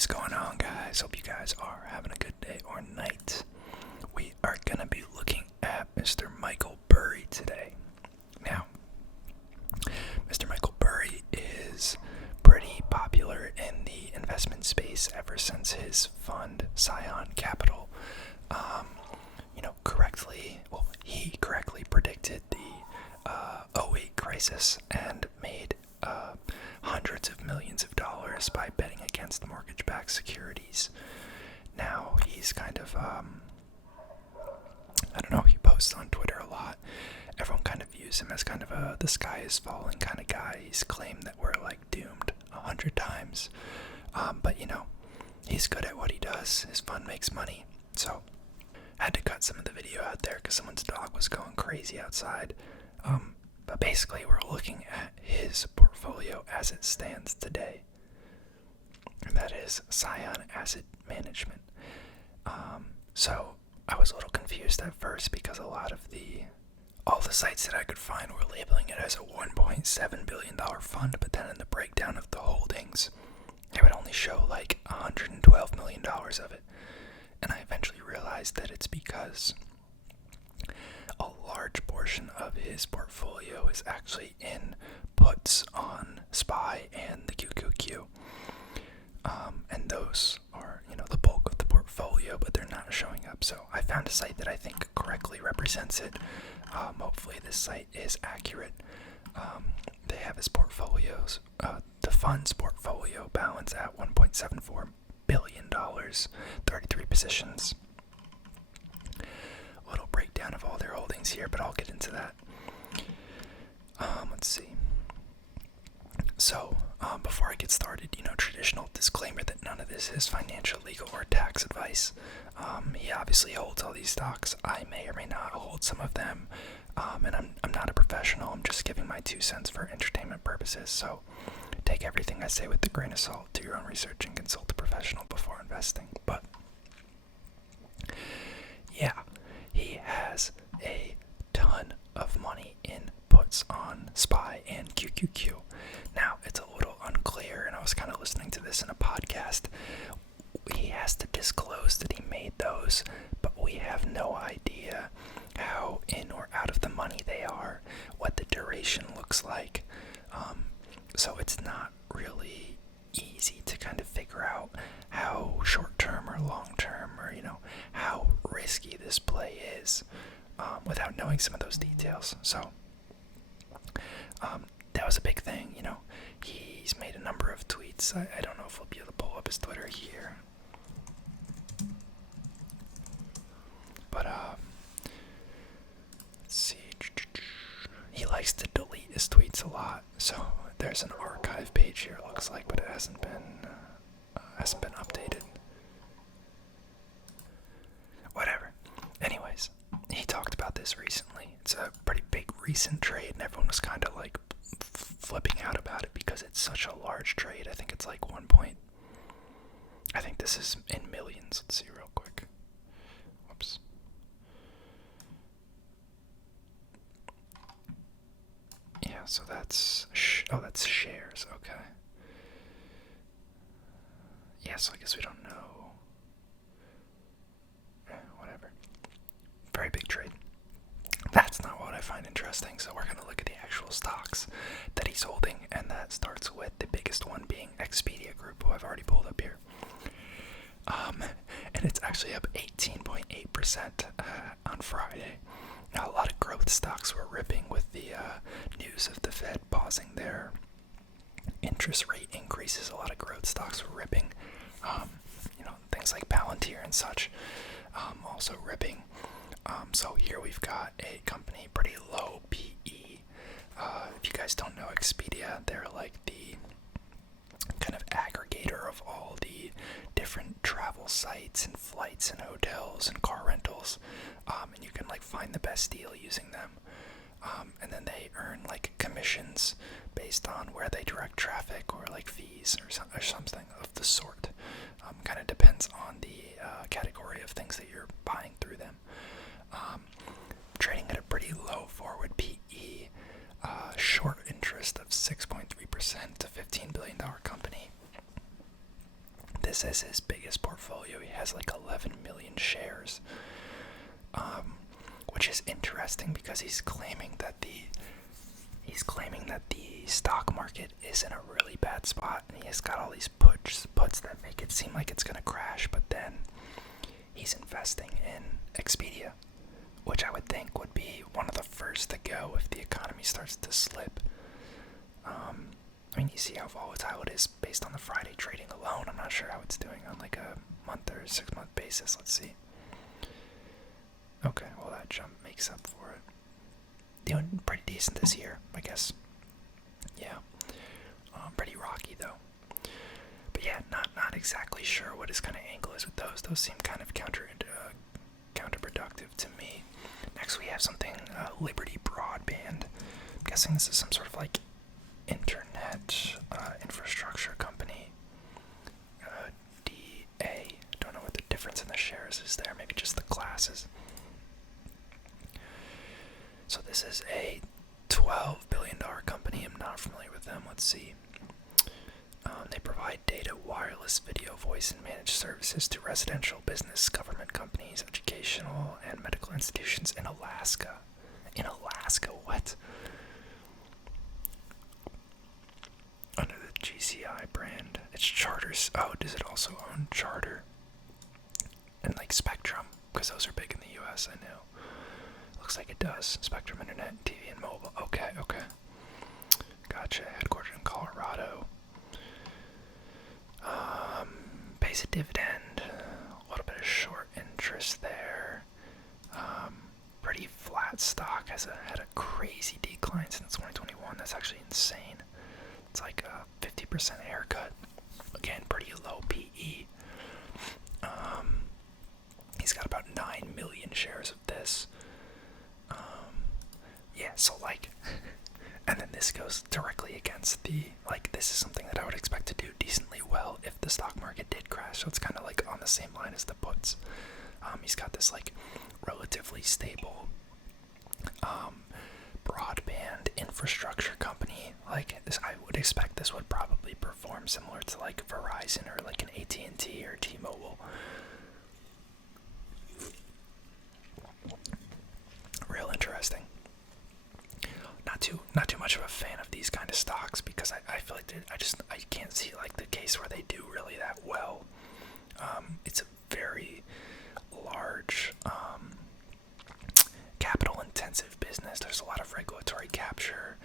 is going on, guys? Hope you guys are having a good day or night. We are going to be looking at Mr. Michael Burry today. Now, Mr. Michael Burry is pretty popular in the investment space ever since his fund, Scion Capital, he correctly predicted the '08 crisis and made hundreds of millions of dollars by betting against mortgage-backed securities. Now he's kind of, he posts on Twitter a lot. Everyone kind of views him as kind of the sky is falling kind of guy. He's claimed that we're like doomed 100 times. But he's good at what he does. His fund makes money. So I had to cut some of the video out there because someone's dog was going crazy outside. But basically we're looking at his portfolio as it stands today. And that is Scion Asset Management. So I was a little confused at first because all the sites that I could find were labeling it as a $1.7 billion fund, but then in the breakdown of the holdings, it would only show like $112 million of it. And I eventually realized that it's because a large portion of his portfolio is actually in puts on SPY and the QQQ. And those are, the bulk of the portfolio, but they're not showing up. So I found a site that I think correctly represents it. Hopefully this site is accurate. They have his portfolios, the fund's portfolio balance at $1.74 billion, 33 positions. A little breakdown of all their holdings here, but I'll get into that. Let's see. So, before I get started, traditional disclaimer that none of this is financial, legal, or tax advice. He obviously holds all these stocks. I may or may not hold some of them. And I'm not a professional. I'm just giving my 2 cents for entertainment purposes. So, take everything I say with a grain of salt. Do your own research and consult a professional before investing. But, yeah, he has a ton of money in puts on SPY and QQQ. Now, it's a little unclear, and I was kind of listening to this in a podcast. He has to disclose that he made those, but we have no idea how in or out of the money they are, what the duration looks like. So it's not really easy to kind of figure out how short-term or long-term or, how risky this play is without knowing some of those details. So that was a big thing, He's made a number of tweets. I don't know if we'll be able to pull up his Twitter here. But, let's see. He likes to delete his tweets a lot. So there's an archive page here, it looks like, but it hasn't been updated. Whatever. Anyways, he talked about this recently. It's a pretty big recent trade, and everyone was kind of like flipping out about it because it's such a large trade. I think it's like I think this is in millions. Let's see real quick. Whoops. Yeah, so that's shares. Okay. Yeah, so I guess we don't know. Whatever. Very big trade. That's not what I find interesting, so we're going to look at the actual stocks that he's holding, and that starts with the biggest one being Expedia Group, who I've already pulled up here. And it's actually up 18.8% on Friday. Now, a lot of growth stocks were ripping with the news of the Fed pausing their interest rate increases. A lot of growth stocks were ripping. Things like Palantir and such also ripping. So here we've got a company pretty low PE. If you guys don't know Expedia, they're like the kind of aggregator of all the different travel sites and flights and hotels and car rentals. And you can like find the best deal using them. And then they earn like commissions based on where they direct traffic or like fees or something of the sort. Kind of depends on the category of things that you're buying through them. Trading at a pretty low forward PE, short interest of 6.3% to $15 billion company. this is his biggest portfolio. He has like 11 million shares, which is interesting because he's claiming that the stock market is in a really bad spot, and he has got all these puts that make it seem like it's gonna crash. But then he's investing in Expedia, which I would think would be one of the first to go if the economy starts to slip. I mean, you see how volatile it is based on the Friday trading alone. I'm not sure how it's doing on like a month or 6 month basis. Let's see. Okay, well that jump makes up for it. Doing pretty decent this year, I guess. Yeah, pretty rocky though. But yeah, not exactly sure what his kind of angle is with those. Those seem kind of counterproductive to me. Next we have something, Liberty Broadband. I'm guessing this is some sort of like internet infrastructure company. DA. Don't know what the difference in the shares is there. Maybe just the classes. So this is a $12 billion company. I'm not familiar with them. Let's see. They provide data, wireless, video, voice, and managed services to residential, business, government companies, educational, and medical institutions in Alaska. In Alaska? What? Under the GCI brand. It's Charters. Oh, does it also own Charter? And like Spectrum? Because those are big in the US, I know. Looks like it does. Spectrum Internet, TV, and mobile. Okay. Gotcha. Headquartered in Colorado. Pays a dividend. A little bit of short interest there. Pretty flat stock. Had a crazy decline since 2021. That's actually insane. It's like a 50% haircut. Again, pretty low PE. He's got about 9 million shares of this. Yeah, so like, and then this goes directly against this is something that I would expect to do decently well if the stock market did crash. So it's kind of like on the same line as the puts. He's got this like relatively stable broadband infrastructure company. Like this, I would expect this would probably perform similar to like Verizon or like an AT&T or T-Mobile. Real interesting. Not too much of a fan of these kind of stocks because I feel like I can't see like the case where they do really that well. It's a very large capital intensive business. There's a lot of regulatory capture,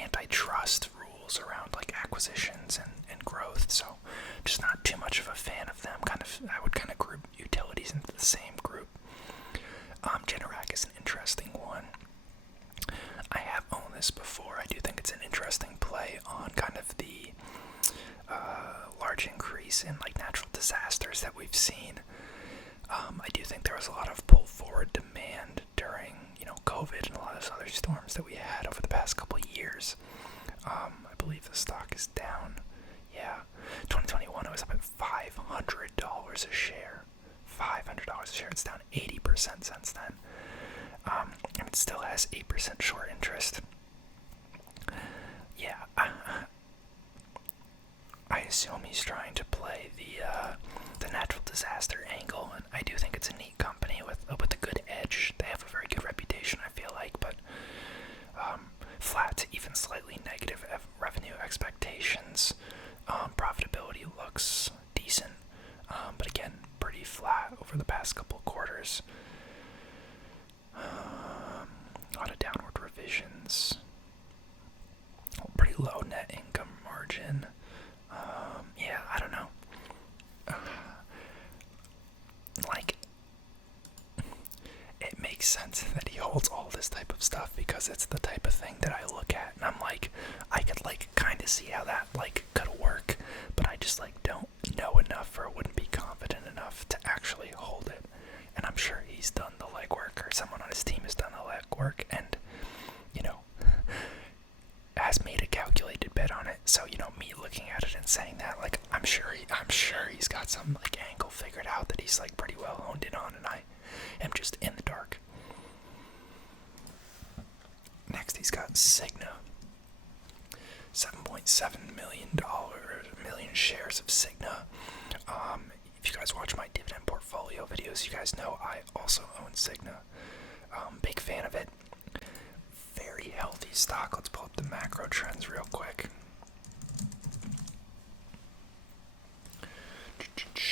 antitrust rules around like acquisitions and growth, so just not too much of a fan of them. I would kind of group utilities into the same group. Generac is an interesting one. I have owned this before. I do think it's an interesting play on kind of the large increase in like natural disasters that we've seen. I do think there was a lot of pull forward demand during, COVID and a lot of those other storms that we had over the past couple of years. I believe the stock is down. Yeah, 2021 it was up at $500 a share. $500 a share. It's down 80% since then. And it still has 8% short interest. Yeah, I assume he's trying to play the natural disaster angle, and I do think it's a neat company with a good edge. They have a very good reputation, I feel like, but flat to even slightly negative revenue expectations. Profitability looks decent, but again, pretty flat over the past couple quarters. A lot of downward revisions. Pretty low net income margin. Yeah, I don't know. It makes sense that he holds all this type of stuff because it's the type of thing that I look at and I'm like, I could kind of see how that could work, but I just don't know enough or wouldn't be confident enough to actually hold it. And I'm sure he's done the legwork, or someone on his team has done the legwork, and has made a calculated bet on it. So me looking at it and saying that, I'm sure he's got some angle figured out that he's pretty well honed in on, and I am just in the dark. Next, he's got Cigna. $7.7 million shares of Cigna. guys watch my dividend portfolio videos, you guys know I also own Cigna. Big fan of it. Very healthy stock. Let's pull up the macro trends real quick.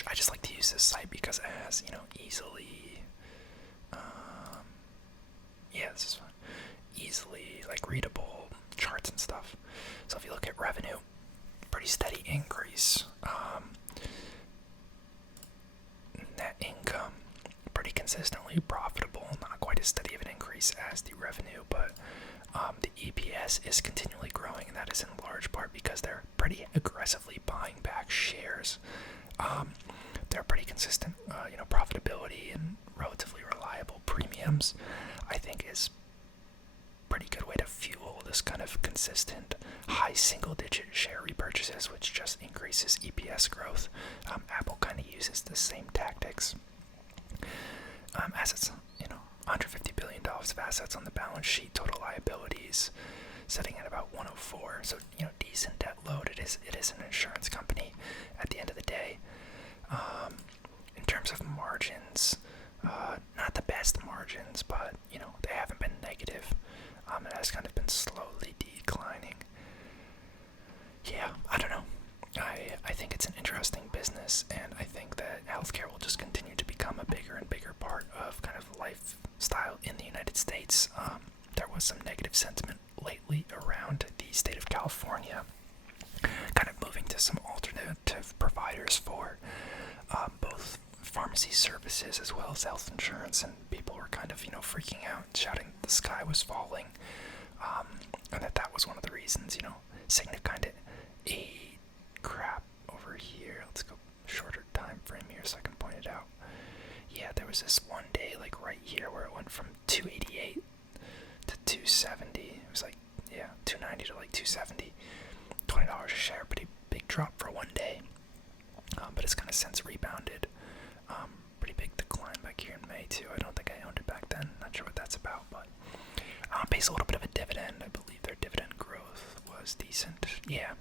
I just like to use this site because it has, easily, yeah, this is fun. Easily, readable charts and stuff. So if you look at revenue, pretty steady increase. Net income, pretty consistently profitable. Not quite as steady of an increase as the revenue, but the EPS is continually growing, and that is in large part because they're pretty aggressively buying back shares. They're pretty consistent, profitability and relatively reliable premiums, I think is pretty good way to fuel this kind of consistent high single-digit share repurchases, which just increases EPS growth. Apple kind of uses the same tactics. Assets, $150 billion of assets on the balance sheet, total liabilities sitting at about 104. So, decent debt load. It is an insurance company at the end of the day. In terms of margins, not the best margins, but, they haven't been negative. It has kind of been slowly declining. Yeah, I don't know. I think it's an interesting business, and I think that healthcare will just continue to become a bigger and bigger part of kind of lifestyle in the United States. There was some negative sentiment lately around the state of California, kind of moving to some alternative providers for both pharmacy services as well as health insurance, and people were kind of, freaking out, shouting the sky was falling, and that was one of the reasons, Cigna kind of ate crap over here. Let's go shorter time frame here so I can point it out. Yeah, there was this one day, right here, where it went from 288 to 270. It was 290 to 270. $20 a share, pretty big drop for one day. But it's kind of since rebounded. Pretty big decline back here in May too. I don't think I owned it back then. Not sure what that's about, but pays a little bit of a dividend. I believe their dividend growth was decent. Yeah.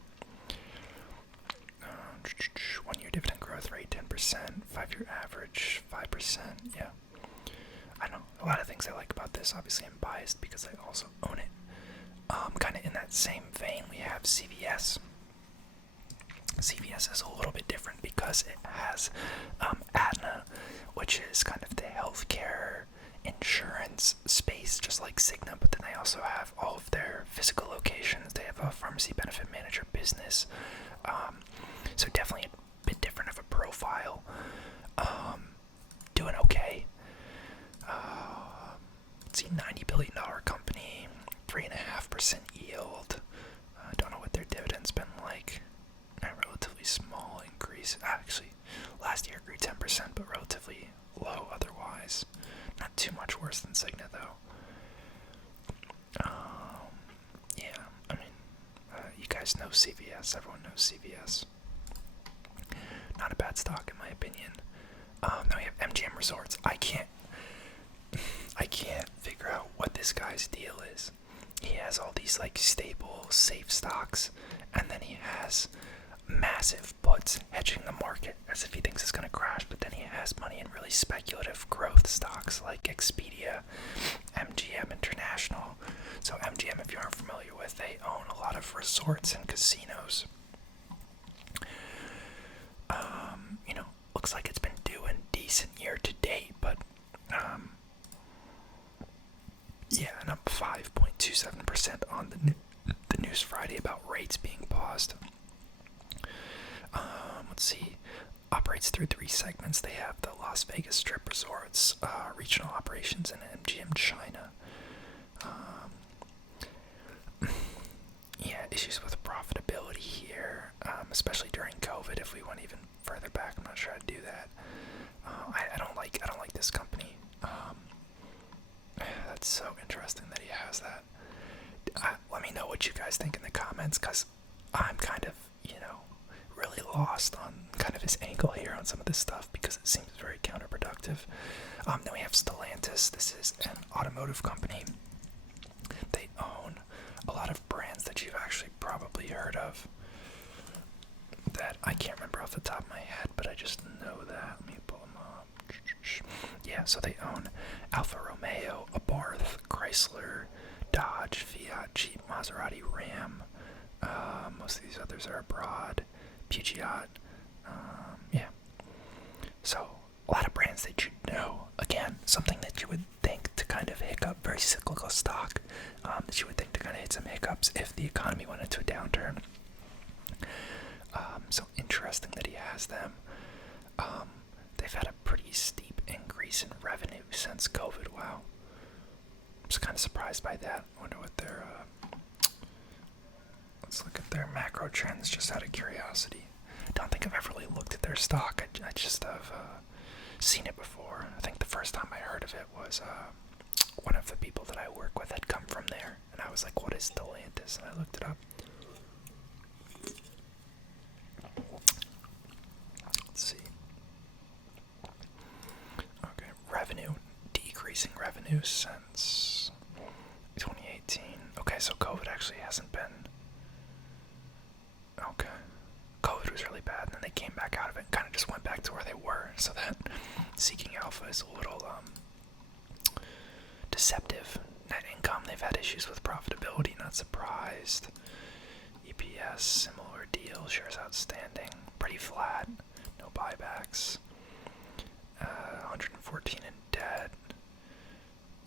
1-year dividend growth rate 10%, 5-year average 5%. Yeah. I know a lot of things I like about this. Obviously, I'm biased because I also own it. Kind of in that same vein, we have CVS. CVS is a little bit different because it has Aetna, which is kind of the healthcare insurance space, just like Cigna, but then they also have all of their physical locations. They have a pharmacy benefit manager business, so definitely a bit different of a profile. Doing okay. Let's see, $90 billion company, 3.5% yield. I don't know what their dividend's been like. A relatively small increase. Actually, last year it grew 10%, but relatively low otherwise. Not too much worse than Cigna, though. Yeah, I mean, you guys know CVS. Everyone knows CVS. Not a bad stock, in my opinion. Then we have MGM Resorts. I can't figure out what this guy's deal is. He has all these stable, safe stocks, and then he has massive puts hedging the market as if he thinks it's going to crash, but then he has money in really speculative growth stocks like Expedia, MGM International. So MGM, if you aren't familiar with, they own a lot of resorts and casinos. Looks like it's been doing decent year to date, but yeah, and up 5.27% on the news Friday about rates being paused. Let's see. Operates through 3 segments. They have the Las Vegas Strip resorts, regional operations, and MGM China. Yeah, issues with profitability here, especially during COVID. If we went even further back, I'm not sure I'd do that. I don't like this company. That's so interesting that he has that. Let me know what you guys think in the comments, because I'm kind of, really lost on kind of his angle here on some of this stuff because it seems very counterproductive. Then we have Stellantis. This is an automotive company. They own a lot of brands that you've actually probably heard of that I can't remember off the top of my head, but I just know that. So they own Alfa Romeo, Abarth, Chrysler, Dodge, Fiat, Jeep, Maserati, Ram. Most of these others are abroad. Peugeot. Yeah. So a lot of brands that you know. Again, something that you would think to kind of hiccup, very cyclical stock, that you would think to kind of hit some hiccups if the economy went into a downturn. So interesting that he has them. They've had a pretty steep increase in revenue since COVID. Wow. I'm just kind of surprised by that. I wonder what their, let's look at their macro trends just out of curiosity. I don't think I've ever really looked at their stock. I just have seen it before. I think the first time I heard of it was one of the people that I work with had come from there. And I was like, what is Stellantis? And I looked it up. Let's see. Okay, revenue. Decreasing revenue since 2018. Okay, so COVID actually hasn't been... Okay. COVID was really bad, and then they came back out of it and kind of just went back to where they were. So that Seeking Alpha is a little deceptive. Net income, they've had issues with profitability, not surprised. EPS, similar deal, shares outstanding, pretty flat, no buybacks. 114 in debt,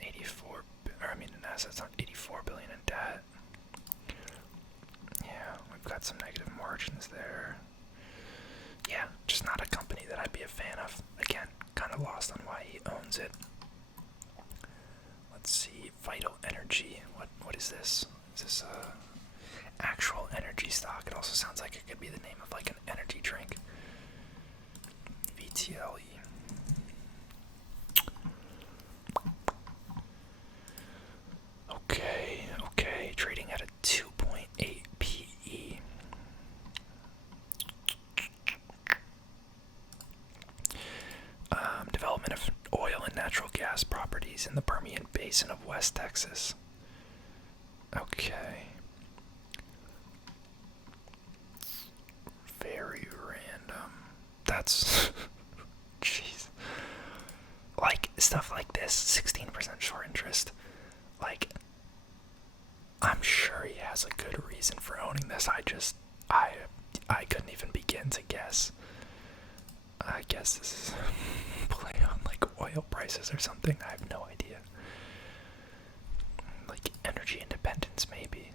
84, or I mean in assets, 84 billion in debt. Yeah, we've got some negative margins there. Yeah, just not a company that I'd be a fan of. Again, kind of lost on why he owns it. Let's see, Vital Energy. What is this? Is this actual energy stock? It also sounds like it could be the name of like an energy drink. VTLE. Okay, trading at a 2.8 PE. Development of oil and natural gas properties in the Permian Basin of West Texas. Okay. Very random. That's... Jeez. Like, stuff like this, 16% short interest. Like, I'm sure he has a good reason for owning this. I couldn't even begin to guess. I guess this is a play on like oil prices or something. I have no idea. Like energy independence, maybe.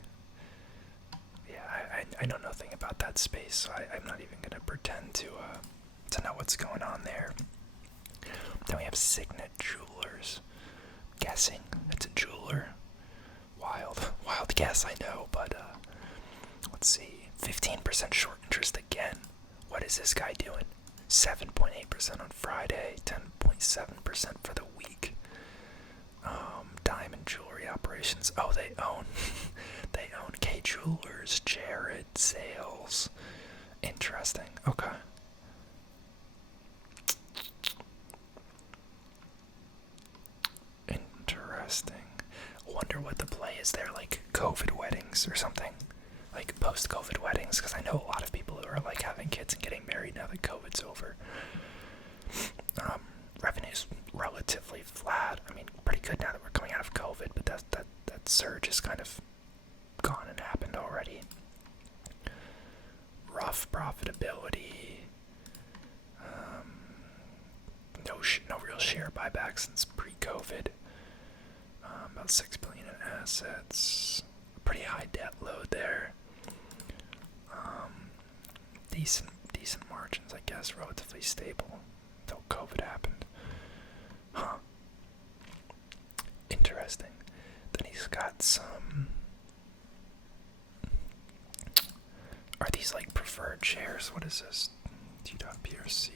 Yeah, I know nothing about that space, so I'm not even gonna pretend to know what's going on there. Then we have Signet Jewelers. Guessing it's a jeweler. Wild guess, I know, but let's see. 15% short interest again. What is this guy doing? 7.8% on Friday, 10.7% for the week. Diamond jewelry operations. Oh, they own K Jewelers, Jared, Sales. Interesting. Okay. Interesting. Wonder what the play is there, like COVID weddings or something. Like post-COVID weddings, because I know a lot of people who are like having kids and getting married now that COVID's over. Revenue's relatively flat. I mean, pretty good now that we're coming out of COVID, but that surge is kind of gone and happened already. Rough profitability. No real share buyback since pre-COVID. About $6 billion in assets. Pretty high debt load there. Decent margins, I guess, relatively stable until COVID happened. Huh. Interesting. Then he's got some... Are these like preferred shares? What is this? T.PRC.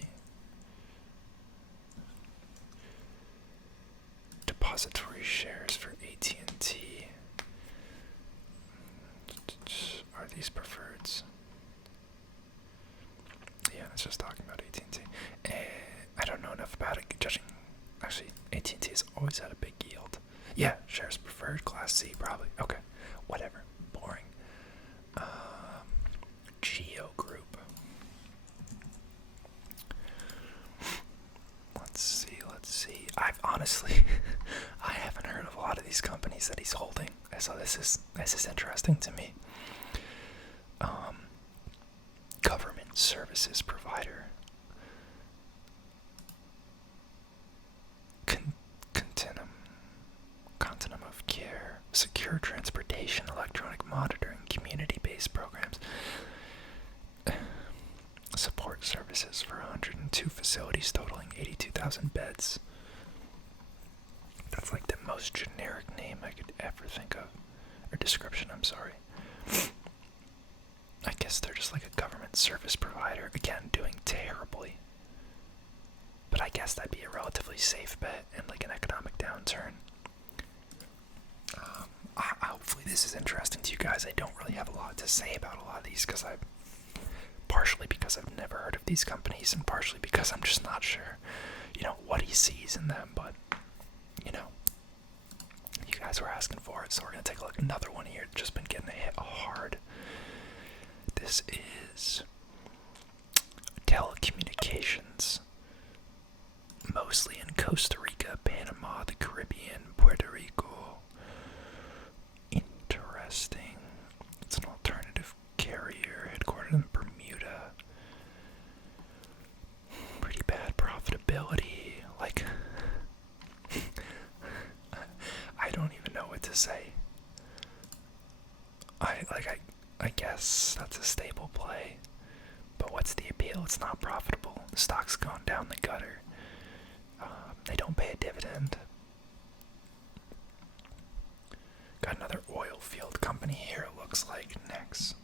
Depository shares for AT&T. Are these preferreds? Yeah, it's just talking about AT&T. I don't know enough about it. Judging, actually, AT&T has always had a big yield. Yeah, shares preferred, Class C, probably. Okay, whatever. Boring. Geo Group. Let's see. I've honestly, I haven't heard of a lot of these companies that he's holding. So this is interesting to me. Government services provider. Continuum of care, secure transportation, electronic monitoring, community-based programs, support services for 102 facilities totaling 82,000 beds. That's like the most generic name I could ever think of, or description, I'm sorry. I guess they're just like a government service provider, again, doing terribly. But I guess that'd be a relatively safe bet in like an economic downturn. Hopefully this is interesting to you guys. I don't really have a lot to say about a lot of these partially because I've never heard of these companies, and partially because I'm just not sure, what he sees in them. But, you guys were asking for it, so we're gonna take a look at another one here. Just been getting hit hard. This is telecommunications, mostly in Costa Rica, Panama, the Caribbean, Puerto Rico. Interesting. It's an alternative carrier headquartered in Bermuda. Pretty bad profitability. Like, I don't even know what to say. I guess that's a stable play. But what's the appeal? It's not profitable. The stock's gone down the gutter. They don't pay a dividend. Got another oil field company here, it looks like, next.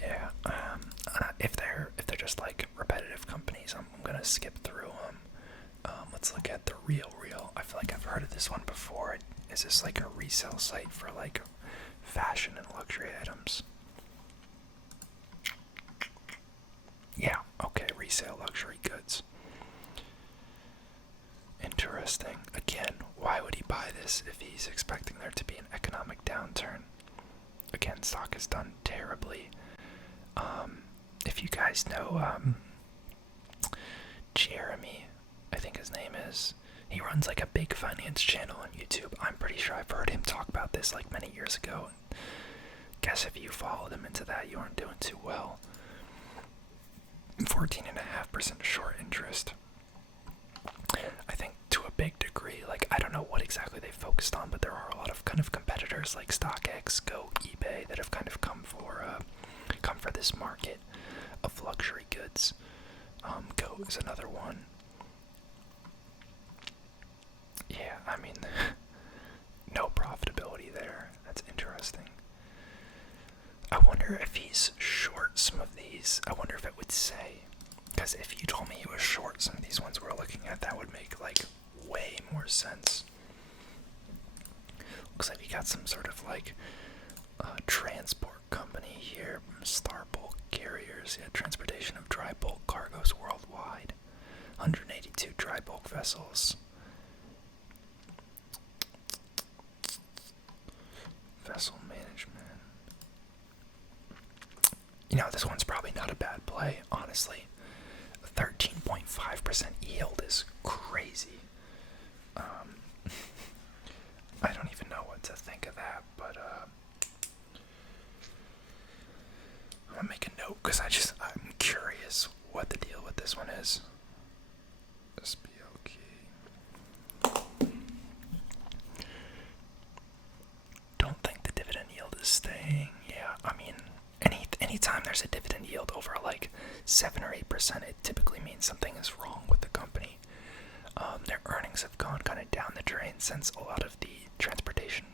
Yeah, if they're just like repetitive companies, I'm gonna skip through them. Let's look at the Real. I feel like I've heard of this one before. Is this like a resale site for like fashion and luxury items? Yeah, okay, resale luxury goods. Interesting. Again, why would he buy this if he's expecting there to be an economic downturn? Again, stock has done terribly. If you guys know Jeremy, I think his name is, he runs like a big finance channel on YouTube. I'm pretty sure I've heard him talk about this like many years ago. Guess if you followed him into that, you aren't doing too well. 14.5% short interest. I think to a big degree, like, I don't know what exactly they focused on, but there are a lot of kind of competitors like StockX, Go, eBay that have kind of come for this market of luxury goods. Go is another one. Yeah, I mean, no profitability there. That's interesting. I wonder if he's short some of these. I wonder if it would say. Because if you told me he was short some of these ones we're looking at, that would make, like, way more sense. Looks like we got some sort of, like, transport company here. Star Bulk Carriers. Yeah, transportation of dry bulk cargoes worldwide. 182 dry bulk vessels. Vessel management. This one's probably not a bad play, honestly. 13.5% yield is crazy. I don't even know what to think of that, but I'm gonna make a note because I'm curious what the deal with this one is. SBLK. Don't think the dividend yield is staying. Yeah, I mean, anytime there's a dividend yield over like 7 or 8%, it typically means something is wrong with the company. Their earnings have gone kind of down the drain since a lot of the transportation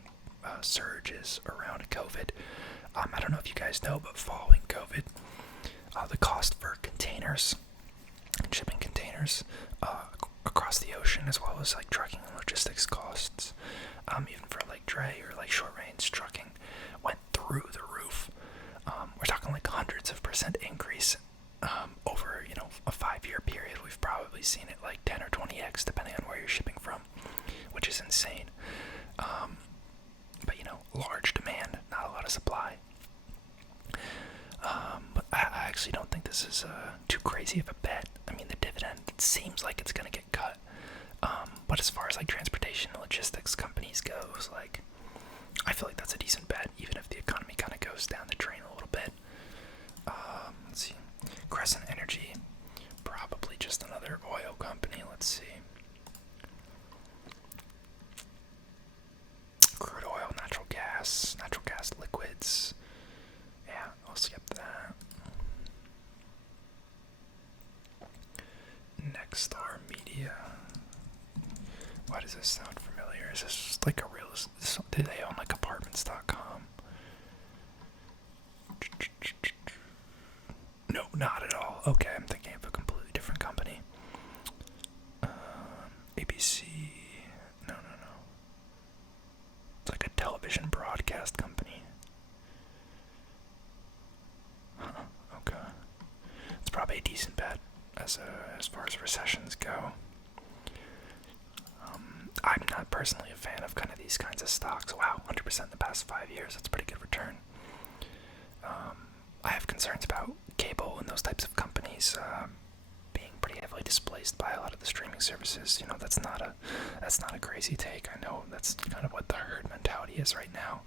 surges around COVID. I don't know if you guys know, but following COVID, the cost for containers, shipping containers across the ocean, as well as like trucking and logistics costs, even for like dray or like short range trucking, went through the roof. We're talking like hundreds of % increase over a 5-year period. We've probably seen it like 10 or 20x depending on where you're shipping from, which is insane. But large demand, not a lot of supply. But I actually don't think this is too crazy of a bet. I mean, it seems like it's gonna get cut. But as far as like transportation and logistics companies goes, like I feel like that's a decent bet, even if the economy kind of goes down the drain a little bit. Let's see, Crescent Energy, probably just another oil company. Let's see. Crude oil, natural gas liquids. Yeah, I'll skip that. Nexstar Media. Why does this sound familiar? Is this just like a real? Do they own like apartments.com? No, not at all. Okay, I'm thinking of a completely different company. ABC. No. It's like a television broadcast company. Huh, okay. It's probably a decent bet as far as recessions go. I'm not personally a fan of kind of these kinds of stocks. Wow, 100% in the past 5 years. That's a pretty good return. I have concerns about cable and those types of companies being pretty heavily displaced by a lot of the streaming services. You know, that's not a crazy take. I know that's kind of what the herd mentality is right now.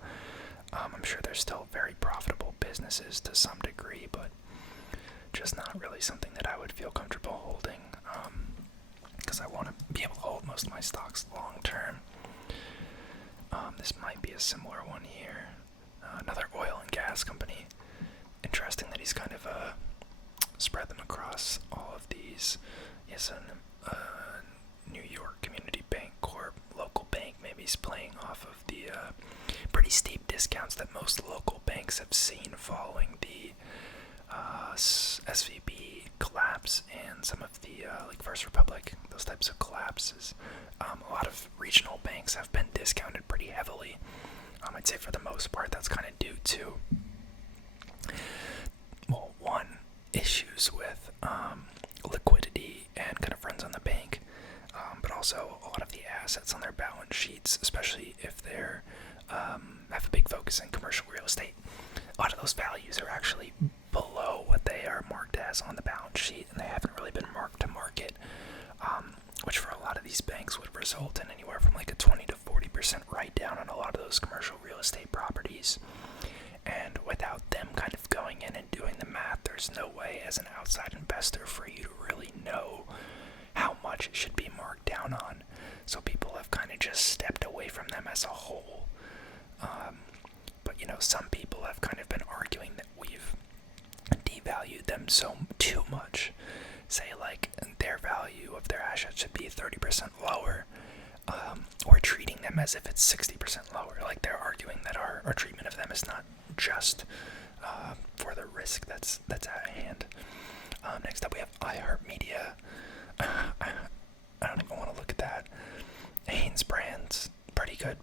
I'm sure they're still very profitable businesses to some degree, but just not really something that I would feel comfortable holding. Because I want to be able to hold most of my stocks long term. This might be a similar one here. Another oil and gas company. Interesting that he's kind of spread them across all of these. Yes, a New York Community Bank Corp, local bank, maybe he's playing off of the pretty steep discounts that most local banks have seen following the SVB collapse and some of the like First Republic, those types of collapses. A lot of regional banks have been discounted pretty heavily. I'd say for the most part that's kind of due to, well, one, issues with liquidity and kind of runs on the bank, but also a lot of the assets on their balance sheets, especially if they're have a big focus in commercial real estate. A lot of those values are actually below what they are marked as on the balance sheet, and they haven't really been marked to market, which for a lot of these banks would result in anywhere from like a 20 to 40% write down on a lot of those commercial real estate properties. And without them kind of going in and doing the math, there's no way as an outside investor for you to really know how much it should be marked down on. So people have kind of just stepped away from them as a whole. But you know, some people have kind of been arguing that we've devalued them too much. Say like their value of their assets should be 30% lower, or treating them as if it's 60% lower. Like they're arguing that our treatment of them is not just for the risk that's at hand. Next up we have iHeartMedia. I don't even want to look at that. Hanes Brands, pretty good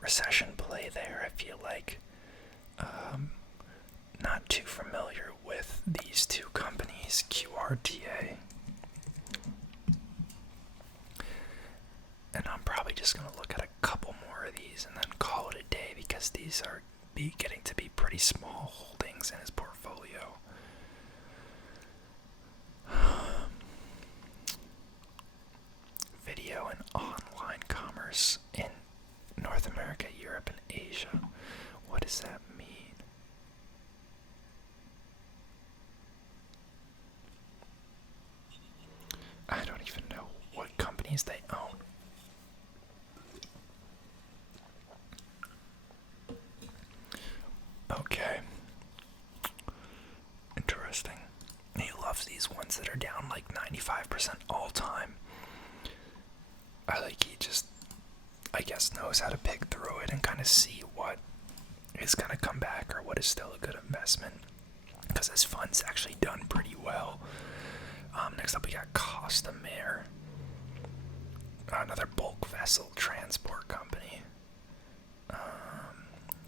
recession play there. I feel like not too familiar with these two companies. QRTA. And I'm probably just going to look at a couple more of these and then call it a day, because these are getting to be pretty small holdings in his portfolio. Video and online commerce in North America, Europe, and Asia. What does that mean? I don't even know what companies they own. Okay. Interesting. He loves these ones that are down like 95% all time. He just, I guess, knows how to pick through it and kind of see what is going to come back or what is still a good investment, because his fund's actually done pretty well. Next up we got Costamare, another bulk vessel transport company.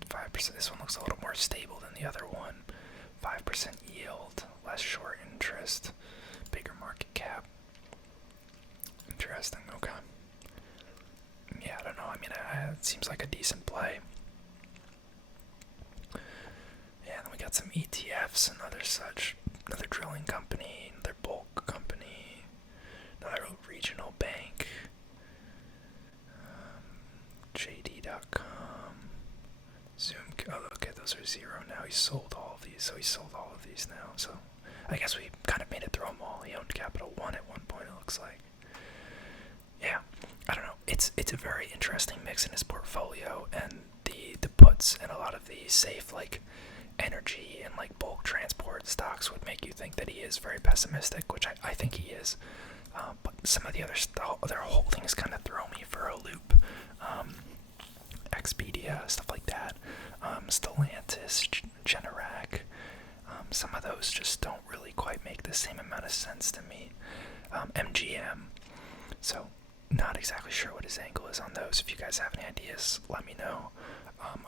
5%. This one looks a little more stable than the other one. 5% yield, less short interest, bigger market cap. Interesting. Okay. Yeah, I don't know. I mean, it seems like a decent play. Yeah, then we got some ETFs and other such. Another drilling company, another bulk company. Regional Bank, JD.com, Zoom. Oh, okay, those are 0 now. He sold all of these, so he sold all of these now. So I guess we kind of made it through them all. He owned Capital One at one point, it looks like. Yeah, I don't know. It's a very interesting mix in his portfolio, and the puts and a lot of the safe like energy and like bulk transport stocks would make you think that he is very pessimistic, which I think he is. But some of the other holdings kind of throw me for a loop. Expedia, stuff like that. Stellantis, Generac. Some of those just don't really quite make the same amount of sense to me. MGM. So, not exactly sure what his angle is on those. If you guys have any ideas, let me know.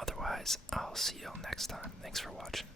Otherwise, I'll see y'all next time. Thanks for watching.